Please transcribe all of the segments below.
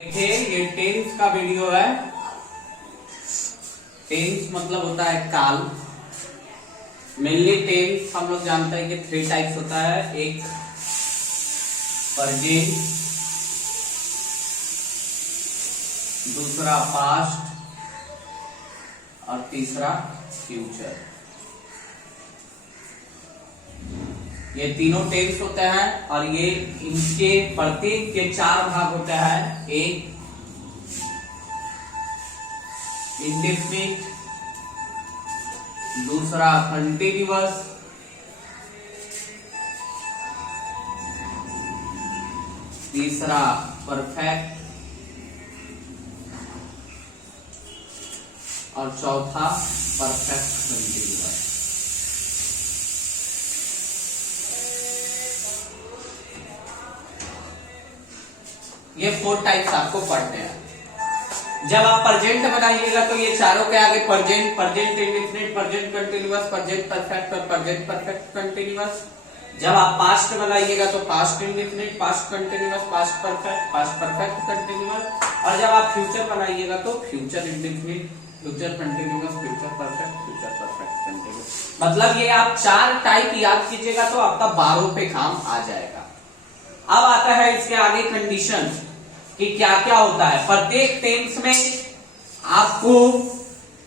देखिए ये टेंस का वीडियो है। टेंस मतलब होता है काल। मेनली टेंस हम लोग जानते हैं कि 3 टाइप्स होता है। एक प्रेजेंट, दूसरा पास्ट और तीसरा फ्यूचर। ये तीनों टेंस होते हैं और ये इनके प्रत्येक के 4 भाग होते हैं। एक इंडेफिनिट, दूसरा कंटिन्यूअस, तीसरा परफेक्ट और चौथा परफेक्ट कंटिन्यूअस। ये 4 टाइप्स आपको पढ़ते हैं। जब आप प्रेजेंट बनाइएगा तो ये चारों के आगे present, present indefinite, present continuous, present perfect और प्रेजेंट परफेक्ट कंटिन्यूअस। जब आप पास्ट बनाइएगा तो past indefinite, past continuous, past perfect continuous. और जब आप फ्यूचर बनाइएगा तो future indefinite, future continuous, future perfect continuous. मतलब ये आप 4 टाइप याद कीजिएगा तो आपका 12 पे काम आ जाएगा। अब आता है इसके आगे कंडीशन कि क्या क्या होता है। प्रत्येक टेंस में आपको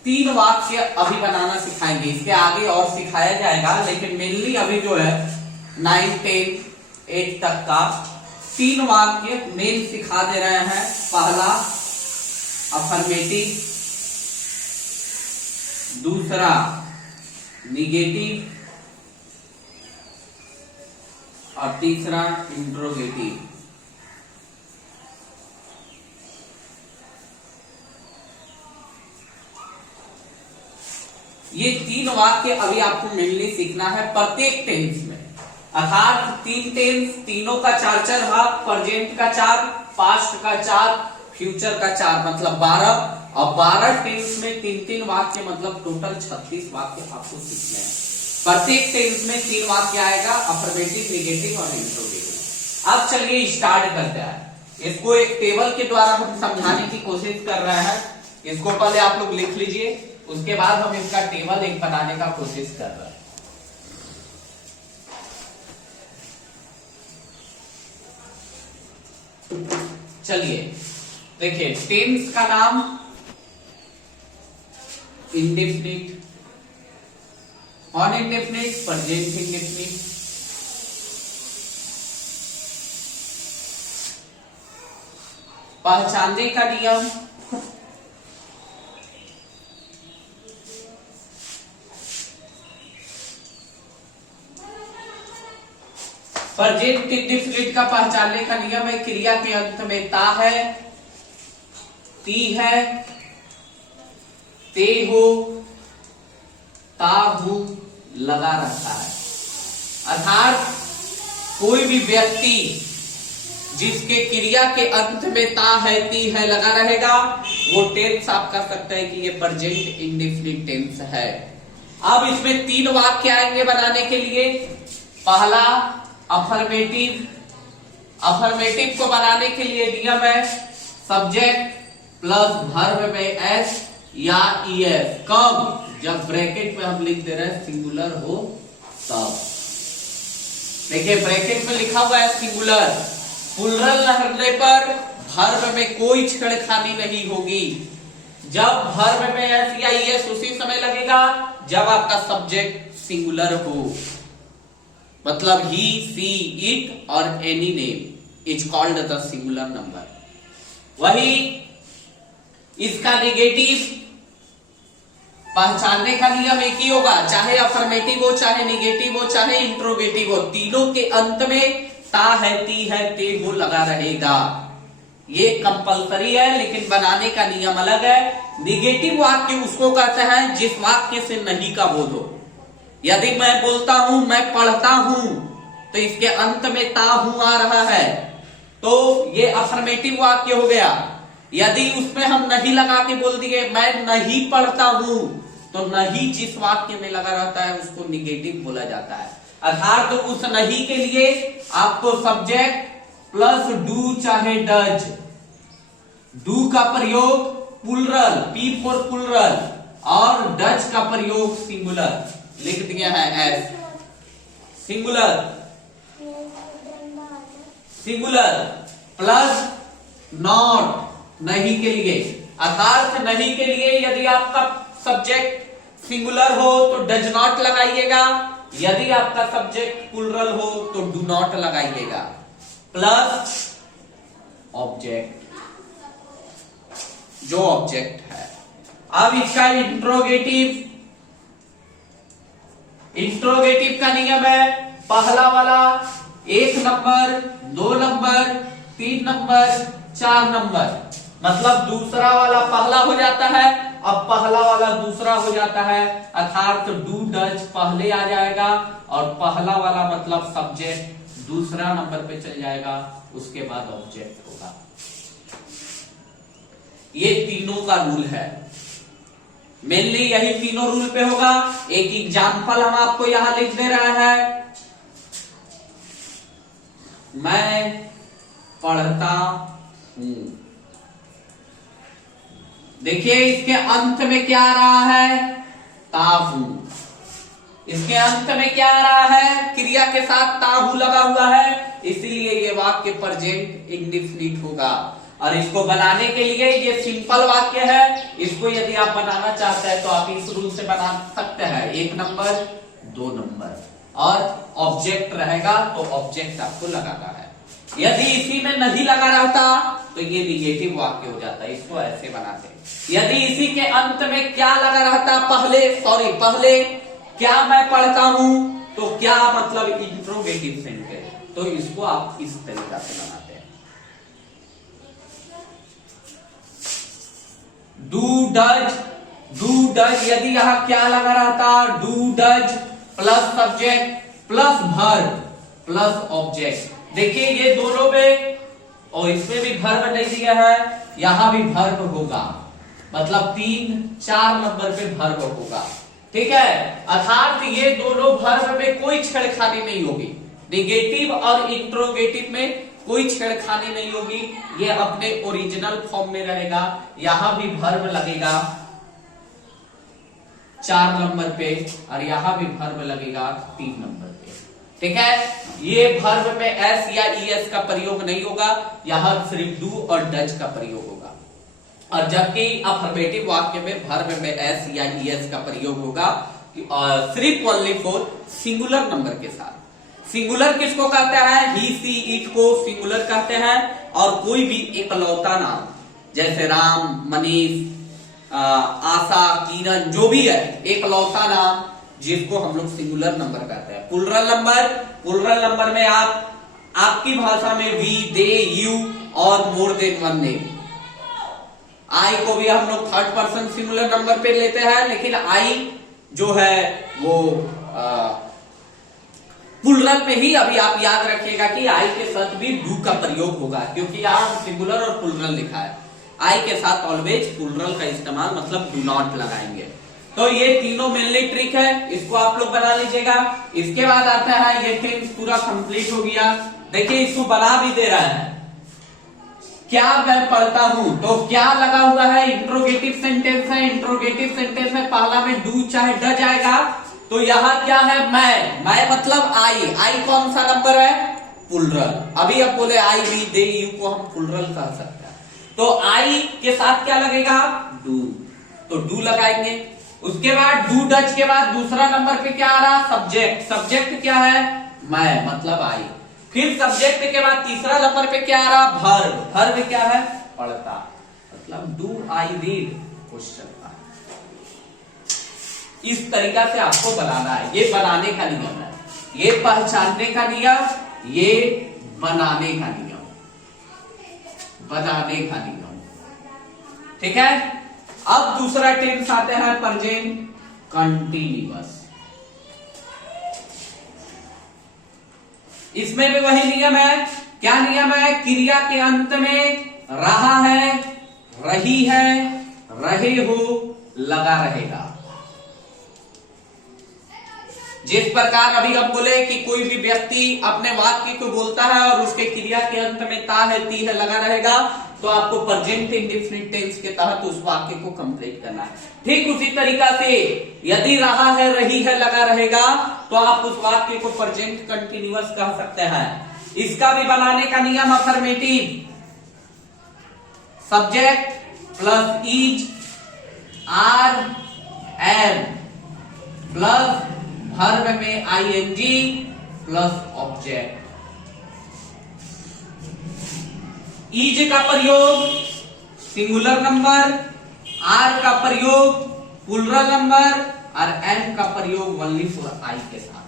3 वाक्य अभी बनाना सिखाएंगे। इसके आगे और सिखाया जाएगा, लेकिन मेनली अभी जो है 9, 10, 8 तक का 3 वाक्य मेन सिखा दे रहे हैं। पहला अफर्मेटिव, दूसरा निगेटिव और तीसरा इंट्रोगेटिव। ये 3 वाक्य अभी आपको मेनली सीखना है प्रत्येक टेंस में। अर्थात 3 टेंस, तीनों का 4 भाग, प्रेजेंट का 4, पास्ट का 4, फ्यूचर का 4, मतलब 12। और 12 टेंस में 3-3 वाक्य, मतलब टोटल 36 वाक्य आपको सीखने हैं। प्रत्येक टेंस में 3 वाक्य आएगा, अफर्मेटिव, निगेटिव और इंट्रोगेटिव। अब चलिए स्टार्ट करते हैं। इसको एक टेबल के द्वारा हम समझाने की कोशिश कर रहे हैं। इसको पहले आप लोग लिख लीजिए, उसके बाद हम इसका टेबल एक बनाने का कोशिश कर रहे हैं। चलिए देखिए, टेंस का नाम इंडेफिनिट, अनइंडेफिनिट, प्रेजेंट इंडेफिनिट, पहचानने का नियम, प्रेजेंट इंडेफिनिट का पहचानने का नियम है क्रिया के अंत में ता है, ती है, ते हो, ता हूं लगा रहता है। अर्थात कोई भी व्यक्ति जिसके क्रिया के अंत में ता है, ती है लगा रहेगा, वो टेंस आप कह सकते हैं कि ये प्रेजेंट इंडेफिनिट टेंस है। अब इसमें 3 वाक्य आएंगे बनाने के लिए। पहला अफर्मेटिव। अफर्मेटिव को बनाने के लिए नियम है सब्जेक्ट प्लस वर्ब में एस या ईएस। कब? जब ब्रैकेट में हम लिख दे रहे हैं सिंगुलर हो तब। देखिए ब्रैकेट में लिखा हुआ है सिंगुलर। प्लुरल रहने पर वर्ब में कोई छेड़खानी नहीं होगी। जब वर्ब में एस या ईएस उसी समय लगेगा जब आपका सब्जेक्ट सिंगुलर हो। मतलब ही, सी, इट और any name is called the singular number. वही इसका नेगेटिव पहचानने का नियम एक ही होगा, चाहे अफर्मेटिव हो, चाहे निगेटिव हो, चाहे इंट्रोगेटिव हो, तीनों के अंत में ता है, ती है, ते हो लगा रहेगा। ये कंपलसरी है, लेकिन बनाने का नियम अलग है। निगेटिव वाक्य उसको कहते हैं जिस वाक्य से नहीं का बोध हो। यदि मैं बोलता हूं, मैं पढ़ता हूं, तो इसके अंत में ता हूं आ रहा है, तो ये अफर्मेटिव वाक्य हो गया। यदि उसमें हम नहीं लगा के बोल दिए मैं नहीं पढ़ता हूं, तो नहीं जिस वाक्य में लगा रहता है उसको निगेटिव बोला जाता है। अर्थात तो उस नहीं के लिए आपको सब्जेक्ट प्लस डू चाहे डज डू का प्रयोग प्लुरल, पी फॉर प्लुरल, और डज का प्रयोग सिंगुलर लिख दिया है S, singular, singular plus not, नहीं के लिए, अर्थात नहीं के लिए यदि आपका सब्जेक्ट सिंगुलर हो तो डज नॉट लगाइएगा, यदि आपका सब्जेक्ट प्लुरल हो तो डू नॉट लगाइएगा, प्लस ऑब्जेक्ट, जो ऑब्जेक्ट है। अब इसका इंट्रोगेटिव, इंट्रोगेटिव का नियम है पहला वाला 1 नंबर, 2 नंबर, 3 नंबर, 4 नंबर, मतलब दूसरा वाला पहला हो जाता है, अब पहला वाला दूसरा हो जाता है, अर्थात डू डज पहले आ जाएगा और पहला वाला मतलब सब्जेक्ट दूसरा नंबर पे चल जाएगा, उसके बाद ऑब्जेक्ट होगा। ये तीनों का रूल है, मेनली यही तीनों रूल पे होगा। एक एग्जाम्पल हम आपको यहां लिख दे रहे हैं, मैं पढ़ता हूं। देखिए इसके अंत में क्या आ रहा है, ताहू, इसके अंत में क्या आ रहा है, क्रिया के साथ ताहू लगा हुआ है, इसीलिए ये वाक्य प्रेजेंट इंडेफिनिट होगा। और इसको बनाने के लिए, ये सिंपल वाक्य है, इसको यदि आप बनाना चाहते हैं तो आप इस रूल से बना सकते हैं, 1 नंबर, 2 नंबर, और ऑब्जेक्ट रहेगा तो ऑब्जेक्ट आपको लगाना है। यदि इसी में नहीं लगा रहता तो ये निगेटिव वाक्य हो जाता है, इसको ऐसे बनाते। यदि इसी के अंत में क्या लगा रहता, पहले क्या मैं पढ़ता हूं, तो क्या मतलब इंट्रोगेटिव सेंटेंस, तो इसको आप इस तरीका से बनाते हैं। डू डज, यदि यहां क्या लगा रहता, do does plus subject plus verb plus object. देखिए ये दोनों में, और इसमें भी वर्ब नहीं दिया है, यहां भी वर्ब होगा, मतलब 3-4 नंबर पे वर्ब होगा, ठीक है। अर्थात ये दोनों वर्ब में कोई छेड़खानी नहीं होगी, निगेटिव और इंट्रोगेटिव में कोई छेड़खानी नहीं होगी, ये अपने ओरिजिनल फॉर्म में रहेगा। यहां भी वर्ब लगेगा 4 नंबर पे और यहां भी वर्ब लगेगा 3 नंबर पे, ठीक है। ये वर्ब में एस या ईएस का प्रयोग नहीं होगा, यहां सिर्फ डू और डज का प्रयोग होगा। और जबकि अफर्मेटिव वाक्य में वर्ब में एस या ईएस का प्रयोग होगा सिर्फ ओनली फॉर सिंगुलर नंबर के साथ। सिंगुलर किसको कहते हैं, ही सी इट को सिंगुलर कहते हैं, और कोई भी एकलौता नाम जैसे राम, मनीष, आशा, किरण, जो भी है एकलौता नाम जिसको हम लोग सिंगुलर नंबर कहते हैं। प्लुरल नंबर में आपकी भाषा में वी, दे, यू और मोर देन वन नेम। आई को भी हम लोग 3rd पर्सन सिंगुलर नंबर पे लेते हैं, लेकिन आई जो है वो प्लुरल में ही, अभी आप याद रखिएगा कि आई के साथ भी डू का प्रयोग होगा, क्योंकि यहां सिंगुलर और प्लुरल लिखा है। आई के साथ ऑलवेज प्लुरल का इस्तेमाल, मतलब डू नॉट लगाएंगे। तो ये तीनों मेनली ट्रिक है, इसको आप लोग बना लीजिएगा। इसके बाद आता है, ये टेंस पूरा कंप्लीट हो गया। देखिए इसको बना भी दे रहा है, क्या मैं पढ़ता हूं, तो क्या लगा हुआ है, इंट्रोगेटिव सेंटेंस है। इंट्रोगेटिव सेंटेंस में पहला में डू चाहे डज आएगा, तो यहां क्या है, मैं मतलब आई कौन सा नंबर है, प्लुरल। अभी अब बोले आई, वी, दे, यू को हम प्लुरल कह सकते हैं, तो आई के साथ क्या लगेगा, डू, तो डू लगाएंगे। उसके बाद डू डज के बाद दूसरा नंबर पे क्या आ रहा, सब्जेक्ट क्या है, मैं मतलब आई। फिर सब्जेक्ट के बाद तीसरा नंबर पे क्या आ रहा, वर्ब क्या है, पढ़ता, मतलब डू आई रीड, क्वेश्चन का। इस तरीका से आपको बनाना है, ये बनाने का नियम है, ये पहचानने का नियम, ये बनाने का नियम, ठीक है। अब दूसरा टेंस आते हैं प्रेजेंट कंटिन्यूअस। इसमें भी वही नियम है, क्या नियम है, क्रिया के अंत में रहा है, रही है, रहे हो लगा रहेगा। जिस प्रकार अभी हम बोले कि कोई भी व्यक्ति अपने वाक्य को बोलता है और उसके क्रिया के अंत में ता है, ती है लगा रहेगा, तो आपको प्रेजेंट इंडेफिनिट टेंस के तहत उस वाक्य को कंप्लीट करना है। ठीक उसी तरीका से यदि रहा है, रही है लगा रहेगा तो आप उस वाक्य को प्रेजेंट कंटिन्यूअस कह सकते हैं। इसका भी बनाने का नियम affirmative, subject plus is are am plus verb में आईएनजी प्लस ऑब्जेक्ट। इज का प्रयोग सिंगुलर नंबर, आर का प्रयोग प्लूरल नंबर और एम का प्रयोग ओनली फॉर आई के साथ।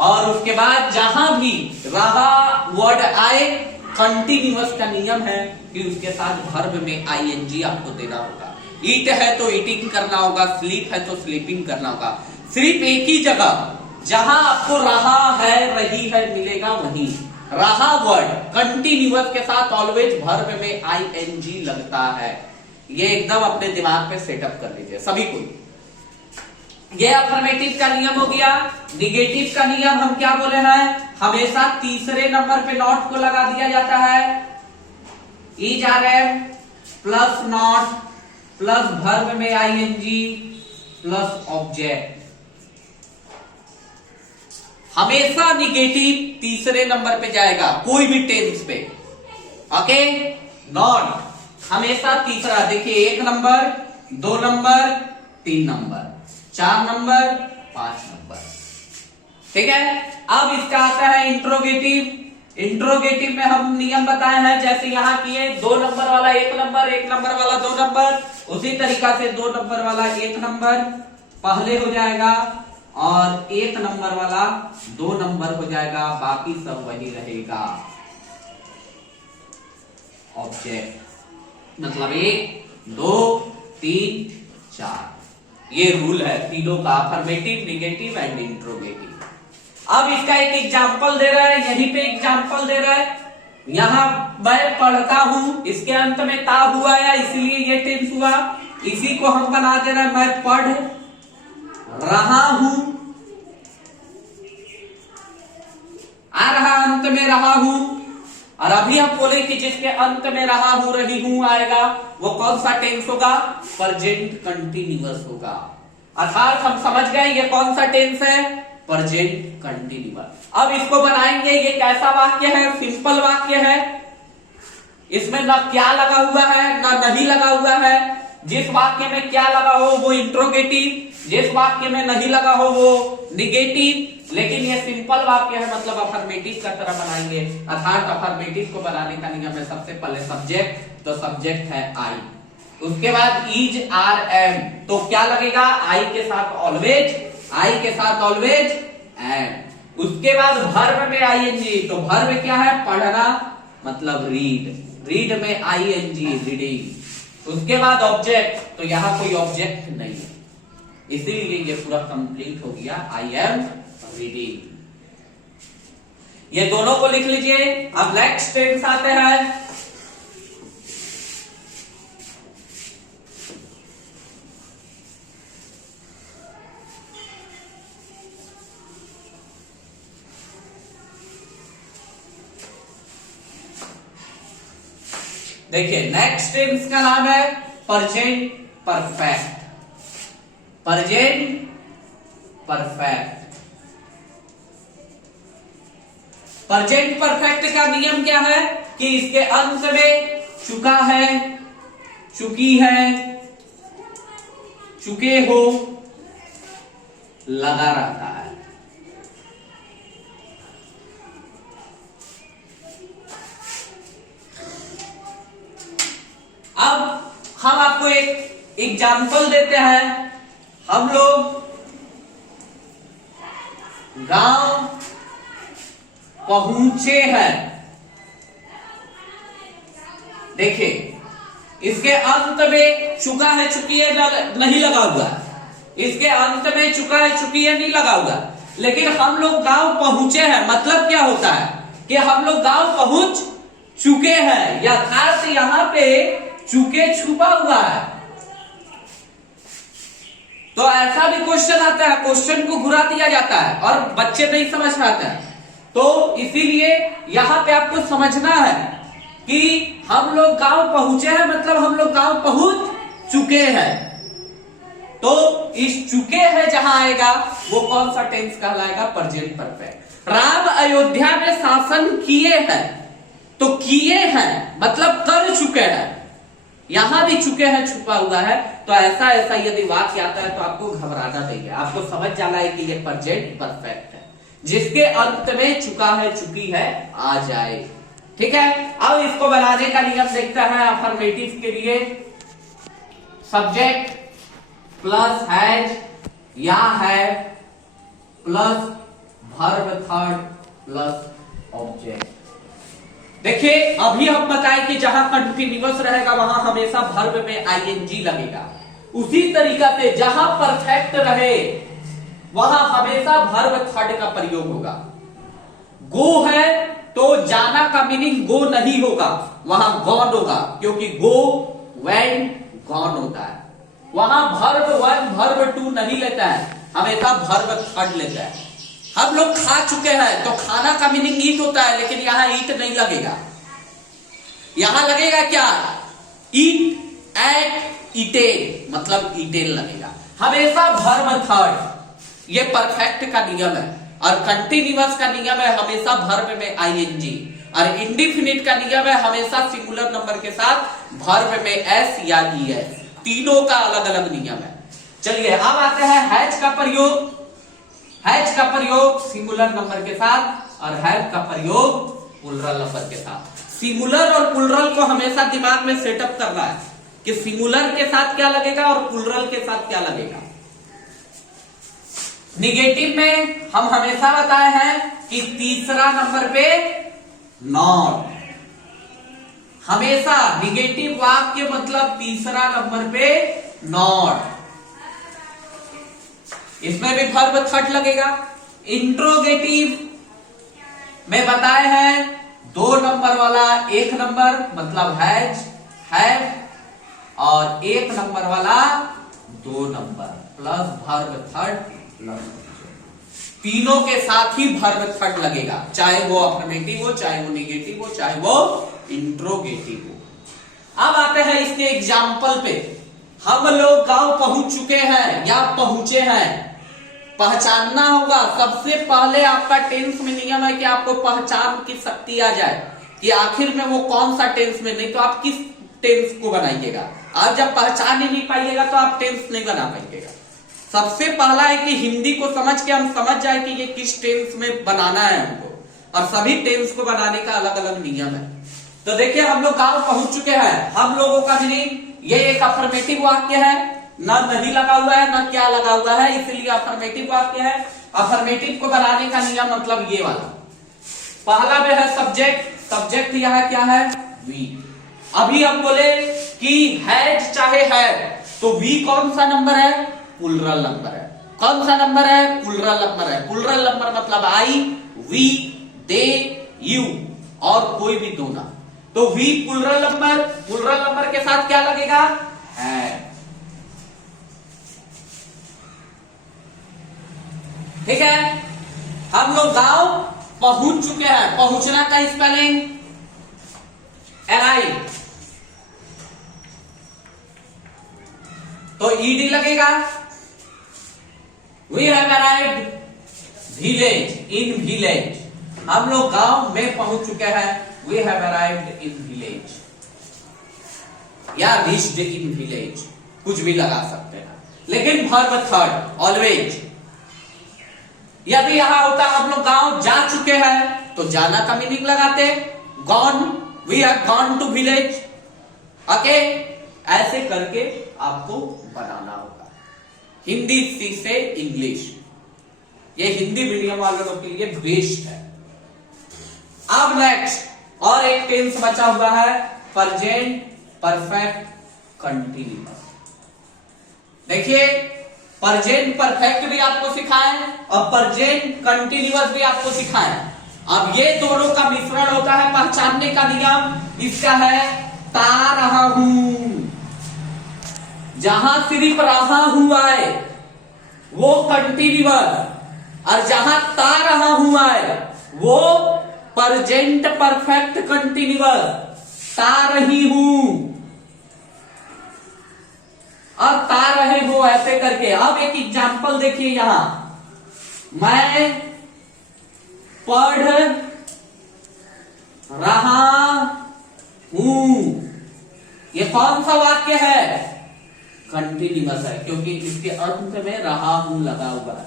और उसके बाद जहां भी रहा वर्ड आए, कंटिन्यूअस का नियम है कि उसके साथ वर्ब में आईएनजी आपको देना होगा। ईट है तो ईटिंग करना होगा, स्लीप है तो स्लीपिंग करना होगा। सिर्फ एक ही जगह जहां आपको रहा है, रही है मिलेगा, वहीं रहा वर्ड कंटिन्यूअस के साथ ऑलवेज वर्ब में आईएनजी लगता है। ये एकदम अपने दिमाग पे सेटअप कर लीजिए सभी को। ये अफर्मेटिव का नियम हो गया। निगेटिव का नियम हम क्या बोले हैं, हमेशा तीसरे नंबर पे नॉट को लगा दिया जाता है। Is are am plus not plus verb में आईएनजी प्लस ऑब्जेक्ट। हमेशा निगेटिव तीसरे नंबर पे जाएगा कोई भी टेंस पे। ओके, नॉट हमेशा तीसरा। देखिए 1 number, 2 number, 3 number, 4 number, 5 number. ठीक है। अब इसका आता है इंट्रोगेटिव। इंट्रोगेटिव में हम नियम बताए हैं, जैसे यहां किए 2 नंबर वाला 1 नंबर, 1 नंबर वाला 2 नंबर, उसी तरीका से 2 नंबर वाला 1 नंबर पहले हो जाएगा और 1 नंबर वाला 2 नंबर हो जाएगा, बाकी सब वही रहेगा। ऑब्जेक्ट मतलब 1, 2, 3, 4 ये रूल है तीनों का, अफर्मेटिव, निगेटिव एंड इंट्रोगेटिव। अब इसका एक एग्जाम्पल दे रहा है, यहीं पे एग्जाम्पल दे रहा है। यहां मैं पढ़ता हूं, इसके अंत में ता हुआ है इसलिए ये टेंस हुआ। इसी को हम बना दे रहे हैं, मैं पढ़ रहा हूं, आ रहा अंत में रहा हूं। और अभी हम बोले कि जिसके अंत में रहा हूं, रही हूं आएगा, वो कौन सा टेंस होगा, प्रेजेंट कंटिन्यूअस होगा। अर्थात हम समझ गए ये कौन सा टेंस है, प्रेजेंट कंटिन्यूअस। अब इसको बनाएंगे, ये कैसा वाक्य है, सिंपल वाक्य है। इसमें ना क्या लगा हुआ है ना नहीं लगा हुआ है। जिस वाक्य में क्या लगा हो वो इंट्रोगेटिव, जिस वाक्य में नहीं लगा हो वो निगेटिव। लेकिन ये सिंपल वाक्य है, मतलब अफर्मेटिव का तरह बनाएंगे। अर्थात अफर्मेटिव को बनाने का नियम है, सबसे पहले सब्जेक्ट, तो सब्जेक्ट है आई। उसके बाद इज आर एम, तो क्या लगेगा, आई के साथ ऑलवेज, आई के साथ ऑलवेज एंड। उसके बाद वर्ब में आईएनजी, तो वर्ब क्या है, पढ़ना मतलब रीड, रीड में आईएनजी रीडिंग। उसके बाद ऑब्जेक्ट, तो यहां कोई ऑब्जेक्ट नहीं है, इसीलिए ये पूरा कंप्लीट हो गया, आई एम रीडिंग। ये दोनों को लिख लीजिए। अब नेक्स्ट टेंस आते हैं। देखिए नेक्स्ट टेंस का नाम है present perfect. Present perfect. Present perfect का नियम क्या है कि इसके अंत में चुका है, चुकी है, चुके हो लगा रहता है। अब हम आपको एक एग्जाम्पल देते हैं। हम लोग गांव पहुंचे हैं। देखिए इसके अंत में चुका है, चुकी है नहीं लगा हुआ, इसके अंत में चुका है, चुकी है नहीं लगा हुआ। लेकिन हम लोग गांव पहुंचे हैं, मतलब क्या होता है कि हम लोग गांव पहुंच चुके हैं। यथार्थ यहां पे चुके छुपा हुआ है। तो ऐसा भी क्वेश्चन आता है, क्वेश्चन को घुरा दिया जाता है और बच्चे नहीं समझ पाते हैं। तो इसीलिए यहां पे आपको समझना है कि हम लोग गांव पहुंचे हैं, मतलब हम लोग गांव पहुंच चुके हैं। तो इस चुके हैं जहां आएगा वो कौन सा टेंस कहलाएगा? Present perfect. राम अयोध्या में शासन किए हैं, तो किए हैं मतलब कर चुके हैं। यहां भी चुके हैं छुपा हुआ है, तो ऐसा ऐसा यदि वाक्य आता है तो आपको घबराना नहीं है, आपको समझ जाना है कि ये प्रेजेंट परफेक्ट है, जिसके अंत में चुका है, चुकी है आ जाए। ठीक है, अब इसको बनाने का नियम देखते हैं। अफर्मेटिव के लिए सब्जेक्ट प्लस हैज या है plus verb third plus object. देखिए अभी हम बताएं कि जहां कंटिन्यूअस रहेगा वहां हमेशा वर्ब में आईएनजी लगेगा। उसी तरीका से जहां परफेक्ट रहे वहां हमेशा वर्ब थर्ड का प्रयोग होगा। गो है तो जाना का मीनिंग गो नहीं होगा, वहां गॉन होगा, क्योंकि गो वेंट गॉन होता है। वहां वर्ब वन वर्ब टू नहीं लेता है, हमेशा वर्ब थर्ड लेता है। हम लोग खा चुके हैं तो खाना का मीनिंग ईट होता है, लेकिन यहां ईट नहीं लगेगा, यहां लगेगा क्या? ईट एट ईटेन, मतलब ईटेन लगेगा, हमेशा वर्ब थर्ड। ये परफेक्ट का नियम है। और कंटिन्यूअस का नियम है हमेशा वर्ब में आईएनजी, और इंडिफिनिट का नियम है हमेशा सिंगुलर नंबर के साथ वर्ब में एस या ईएस। तीनों का अलग अलग नियम है। चलिए अब आते हैं हैज का प्रयोग। हैज का प्रयोग सिंगुलर नंबर के साथ और हैव का प्रयोग प्लुरल नंबर के साथ। सिंगुलर और प्लुरल को हमेशा दिमाग में सेटअप करना है कि सिंगुलर के साथ क्या लगेगा और प्लुरल के साथ क्या लगेगा। निगेटिव में हम हमेशा बताए हैं कि तीसरा नंबर पे नॉट, हमेशा निगेटिव वाक्य मतलब तीसरा नंबर पे नॉट, इसमें भी वर्ब थर्ड लगेगा। इंट्रोगेटिव में बताए हैं 2 नंबर वाला 1 नंबर मतलब हैज हैव, और 1 नंबर वाला 2 number plus verb third plus, तीनों के साथ ही वर्ब थर्ड लगेगा, चाहे वो अफर्मेटिव हो, चाहे वो निगेटिव हो, चाहे वो इंट्रोगेटिव हो। अब आते हैं इसके एग्जाम्पल पे। हम लोग गांव पहुंच चुके हैं या पहुंचे हैं, पहचानना होगा। सबसे पहले आपका टेंस में नियम है कि आपको पहचान की शक्ति आ जाए कि आखिर में वो कौन सा टेंस में, नहीं तो आप किस टेंस को बनाइएगा। आप जब पहचान ही नहीं पाइएगा तो आप टेंस नहीं बना पाइएगा। सबसे पहला है कि हिंदी को समझ के हम समझ जाए कि ये किस टेंस में बनाना है हमको, और सभी टेंस को बनाने का अलग अलग नियम है। तो देखिए हम लोग गांव पहुंच चुके हैं, हम लोगों का मीनिंग ये एक अफर्मेटिव वाक्य है, ना नहीं लगा हुआ है ना क्या लगा हुआ है, इसलिए अफर्मेटिव वाक्य है। अफर्मेटिव को बनाने का नियम मतलब ये वाला। पहला में है सब्जेक्ट, सब्जेक्ट यहाँ क्या है? वी। अभी हम बोले कि हैज चाहे है, तो वी कौन सा नंबर है? प्लुरल नंबर है। कौन सा नंबर है? प्लुरल नंबर है। प्लुरल नंबर मतलब आई, वी, दे, यू और कोई भी दो ना। तो we plural number, plural number के साथ क्या लगेगा? है। ठीक है, हम लोग गांव पहुंच चुके हैं। पहुंचना का स्पेलिंग अराइव, तो ईडी लगेगा। We have arrived village, in village, हम लोग गांव में पहुंच चुके हैं। We have arrived in village या रीच्ड इन विलेज, कुछ भी लगा सकते हैं, लेकिन वर्ब थर्ड ऑलवेज। यदि यहां होता हम लोग गांव जा चुके हैं तो जाना का मीनिंग लगाते, gone, we have gone to village. Okay, ऐसे करके आपको बनाना होगा। हिंदी से इंग्लिश, ये हिंदी मीडियम वालों के लिए बेस्ट है। अब नेक्स्ट और एक टेंस बचा हुआ है, प्रेजेंट परफेक्ट कंटिन्यूअस। देखिए प्रेजेंट परफेक्ट भी आपको सिखाएं और प्रेजेंट कंटिन्यूअस भी आपको सिखाएं। अब ये दोनों का मिश्रण होता है, पहचानने का नियम इसका है ता रहा हूं। जहां सिर्फ रहा हुआ है वो कंटिन्यूअस, और जहां ता रहा हुआ है वो प्रेजेंट परफेक्ट कंटिन्यूअस। ता रही हूं और ता रहे हो ऐसे करके। अब एक एग्जाम्पल देखिए यहां, मैं पढ़ रहा हूं, ये कौन सा वाक्य है? कंटिन्यूअस है, क्योंकि इसके अंत में रहा हूं लगा हुआ है।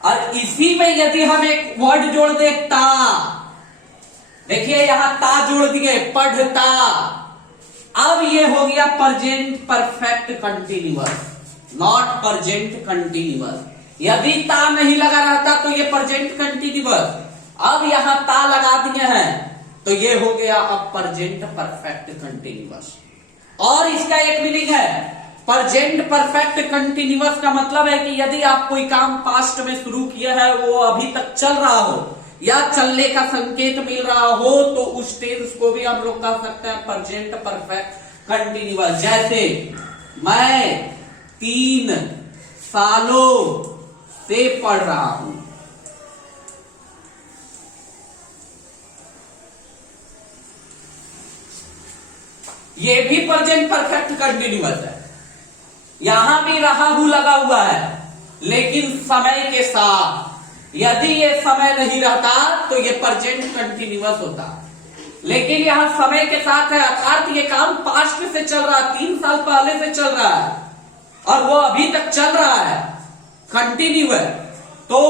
और इसी में यदि हम एक वर्ड जोड़ दे ता, देखिए यहां ता जोड़ दिए, पढ़ता, अब ये हो गया present perfect continuous, not present continuous. यदि ता नहीं लगा रहता तो ये प्रेजेंट कंटिन्यूअस, अब यहां ता लगा दिए हैं तो ये हो गया अब प्रेजेंट परफेक्ट कंटिन्यूअस। और इसका एक मीनिंग है, प्रेजेंट परफेक्ट कंटिन्यूअस का मतलब है कि यदि आप कोई काम पास्ट में शुरू किया है, वो अभी तक चल रहा हो या चलने का संकेत मिल रहा हो, तो उस टेंस को भी हम लोग कह सकते हैं प्रेजेंट परफेक्ट कंटिन्यूअस। जैसे मैं 3 सालों से पढ़ रहा हूं, ये भी प्रेजेंट परफेक्ट कंटिन्यूअस है। यहां भी रहा हूं लगा हुआ है, लेकिन समय के साथ, यदि ये समय नहीं रहता तो ये प्रेजेंट कंटिन्यूअस होता, लेकिन यहां समय के साथ है, अर्थात ये काम पास्ट से चल रहा है, 3 साल पहले से चल रहा है और वो अभी तक चल रहा है, कंटिन्यू है। तो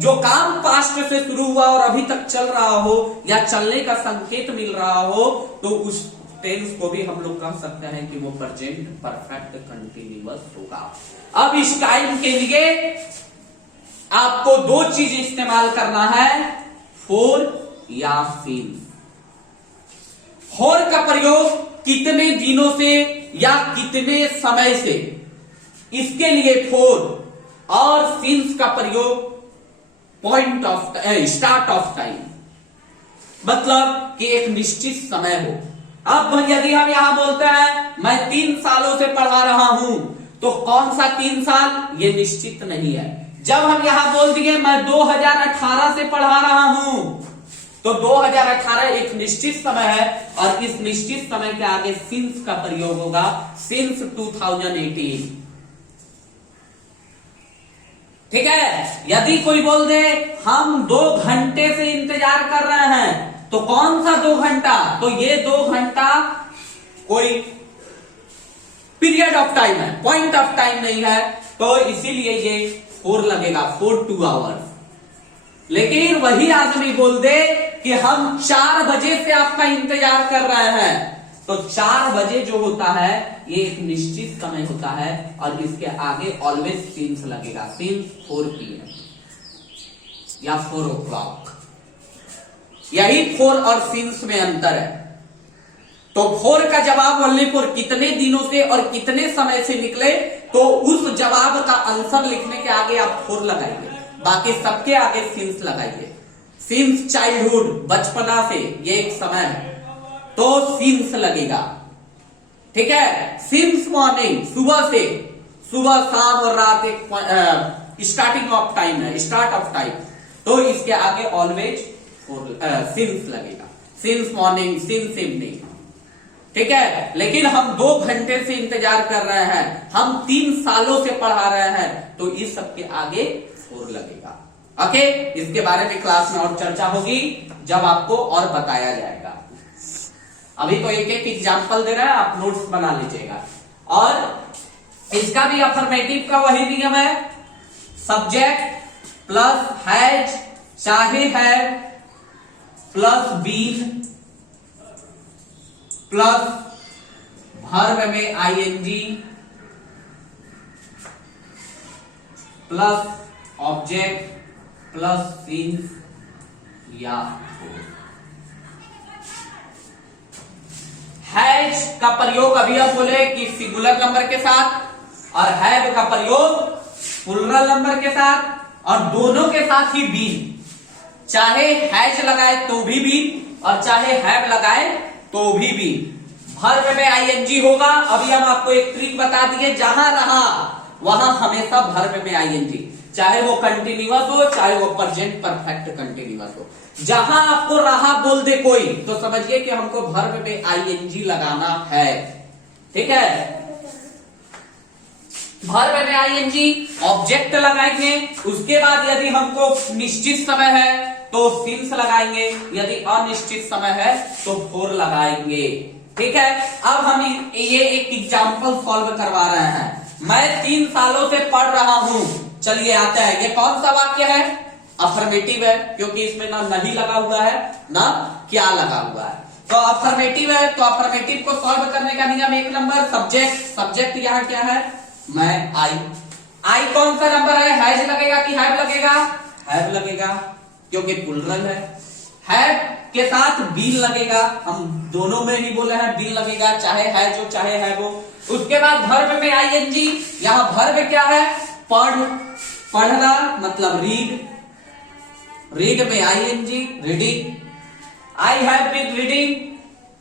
जो काम पास्ट से शुरू हुआ और अभी तक चल रहा हो या चलने का संकेत मिल रहा हो, तो उस टेंस को भी हम लोग कह सकते हैं कि वो प्रेजेंट परफेक्ट कंटिन्यूअस होगा। अब इस टाइम के लिए आपको 2 चीज इस्तेमाल करना है, फोर या सिंस। फोर का प्रयोग कितने दिनों से या कितने समय से, इसके लिए फोर, और सिंस का प्रयोग point of start of time, मतलब कि एक निश्चित समय हो। अब यदि हम यहां बोलते हैं मैं 3 सालों से पढ़ा रहा हूं, तो कौन सा 3 साल, ये निश्चित नहीं है। जब हम यहां बोल दिए मैं 2018 से पढ़ा रहा हूं, तो 2018 एक निश्चित समय है और इस निश्चित समय के आगे सिंस का प्रयोग होगा, सिंस 2018। ठीक है। यदि कोई बोल दे हम 2 घंटे से इंतजार कर रहे हैं, तो कौन सा 2 घंटा, तो ये 2 घंटा कोई पीरियड ऑफ टाइम है, पॉइंट ऑफ टाइम नहीं है, तो इसीलिए ये 4 लगेगा, 4 2 आवर्स। लेकिन वही आदमी बोल दे कि हम 4 बजे से आपका इंतजार कर रहे हैं, तो 4 बजे जो होता है ये एक निश्चित समय होता है और इसके आगे ऑलवेज सिंस लगेगा, सिंस 4 PM या 4 o'clock। यही 4 और सिंस में अंतर है। तो 4 का जवाब ओनली फॉर कितने दिनों से और कितने समय से निकले, तो उस जवाब का आंसर लिखने के आगे आप 4 लगाइए, बाकी सबके आगे सिंस लगाइए। सिंस चाइल्डहुड, बचपना से, ये एक समय है, तो सिंस लगेगा। ठीक है। सिंस मॉर्निंग, सुबह से, सुबह शाम और रात एक स्टार्टिंग ऑफ टाइम है, स्टार्ट ऑफ टाइम, तो इसके आगे ऑलवेज सिंस लगेगा। Since morning, since evening. ठीक है। लेकिन हम 2 घंटे से इंतजार कर रहे हैं, हम 3 सालों से पढ़ा रहे हैं, तो इस सब के आगे 4 लगेगा। ओके। इसके बारे में क्लास में और चर्चा होगी जब आपको और बताया जाएगा। अभी तो एक एक एग्जाम्पल दे रहा है, आप नोट्स बना लीजिएगा। और इसका भी अफर्मेटिव का वही नियम है, सब्जेक्ट प्लस हैज, चाहे है, प्लस बीन, प्लस वर्ब में ING, plus object, plus since या हैज का प्रयोग अभी आप बोले कि सिंगुलर नंबर के साथ, और हैव का प्रयोग प्लूरल नंबर के साथ, और दोनों के साथ ही बीन। चाहे हैज लगाए तो भी बीन और चाहे हैव लगाए तो भी बीन। वर्ब में आईएनजी होगा। अभी हम आपको एक ट्रिक बता दिए, जहां रहा वहां हमेशा वर्ब में आईएनजी, चाहे वो कंटिन्यूअस हो चाहे वो प्रेजेंट परफेक्ट कंटिन्यूअस हो। जहां आपको रहा बोल दे कोई तो समझिए कि हमको वर्ब में आईएनजी लगाना है। ठीक है, वर्ब में आईएनजी ऑब्जेक्ट लगाएंगे, उसके बाद यदि हमको निश्चित समय है तो सिंस लगाएंगे, यदि अनिश्चित समय है तो फोर लगाएंगे। ठीक है, अब हम ये एक एग्जाम्पल सॉल्व करवा रहे हैं। मैं 3 सालों से पढ़ रहा हूं। चलिए आते हैं, ये कौन सा वाक्य है? अफर्मेटिव है, क्योंकि इसमें ना नहीं लगा हुआ है ना क्या लगा हुआ है, तो अफर्मेटिव है। तो अफर्मेटिव को सॉल्व करने का नियम 1 नंबर, सब्जेक्ट यहाँ क्या है? मैं आई कौन सा नंबर है? हैज लगेगा कि हैव लगेगा? हैव लगेगा, क्योंकि प्लुरल है के साथ बीन लगेगा। हम दोनों में ही बोले हैं बीन लगेगा, चाहे है जो चाहे है वो। उसके बाद वर्ब में आईएनजी, यहां वर्ब क्या है? पढ़ना मतलब रीड में ING reading. I have been reading,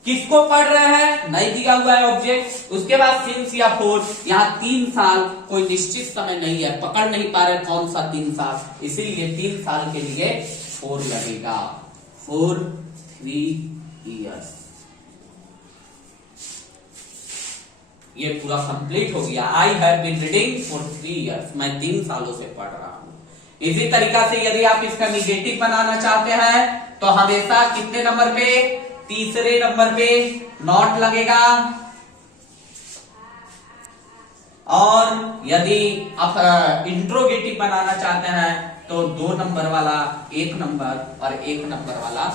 किसको पढ़ रहे हैं? नहीं दिया हुआ है ऑब्जेक्ट। उसके बाद सिंस या फोर, यहाँ 3 साल कोई निश्चित समय नहीं है, पकड़ नहीं पा रहे कौन सा 3 साल, इसीलिए 3 साल के लिए 4 लगेगा। 4 3 years। ये पूरा कंप्लीट हो गया। I have been reading for 3 years, मैं 3 सालों से पढ़ रहा हूं। इसी तरीका से यदि आप इसका निगेटिव बनाना चाहते हैं तो हमेशा कितने नंबर पे? तीसरे नंबर पे नॉट लगेगा। और यदि आप इंट्रोगेटिव बनाना चाहते हैं तो 2 नंबर वाला 1 नंबर और 1 नंबर वाला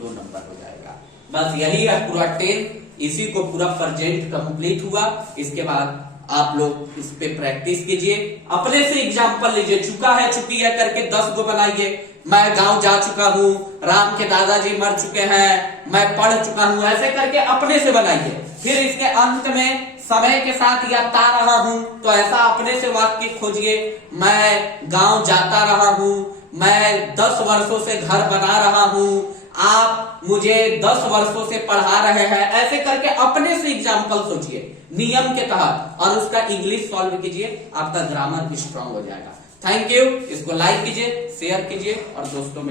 2 नंबर हो जाएगा। बस यही है पूरा 10। इसी को पूरा प्रेजेंट कंप्लीट हुआ। इसके बाद आप लोग इस पे प्रैक्टिस कीजिए, अपने से एग्जाम्पल लीजिए। चुका है चुकी है करके 10 को बनाइए। मैं गांव जा चुका हूँ, राम के दादाजी मर चुके हैं, मैं पढ़ चुका हूँ, ऐसे करके अपने से बनाइए। फिर इसके अंत में समय के साथ या ता रहा हूं तो ऐसा अपने से वाक्य खोजिए। मैं गांव जाता रहा हूं, मैं 10 वर्षों से घर बना रहा हूं, आप मुझे 10 वर्षों से पढ़ा रहे हैं, ऐसे करके अपने से एग्जाम्पल सोचिए नियम के तहत और उसका इंग्लिश सॉल्व कीजिए। आपका ग्रामर स्ट्रांग हो जाएगा। Thank you. इसको लाइक कीजिए, शेयर कीजिए और दोस्तों में